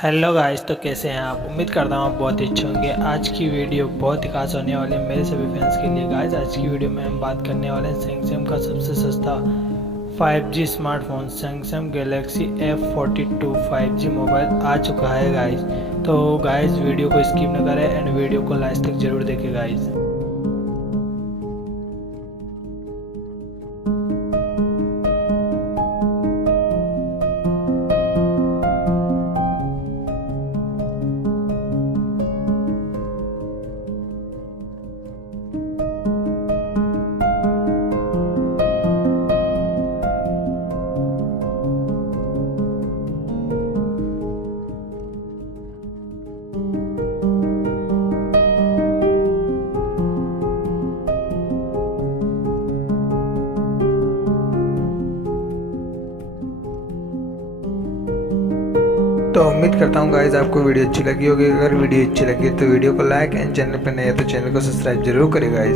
Hello guys, तो कैसे हैं आप। उम्मीद करता हूँ आप बहुत ही अच्छे होंगे। आज की वीडियो बहुत ही खास होने वाली है मेरे सभी फैंस के लिए। गाइस आज की वीडियो में हम बात करने वाले हैं सैमसंग का सबसे सस्ता 5G smartphone Samsung Galaxy A42 5G mobile आ चुका है गाइस। तो गाइस वीडियो को स्किप न करें एंड वीडियो को लास्ट तक जरूर देखें गाइस। तो उम्मीद करता हूँ गाइस आपको वीडियो अच्छी लगी होगी। अगर वीडियो अच्छी लगी तो वीडियो को लाइक एंड चैनल पर नए हैं तो चैनल को सब्सक्राइब जरूर करें गाइस।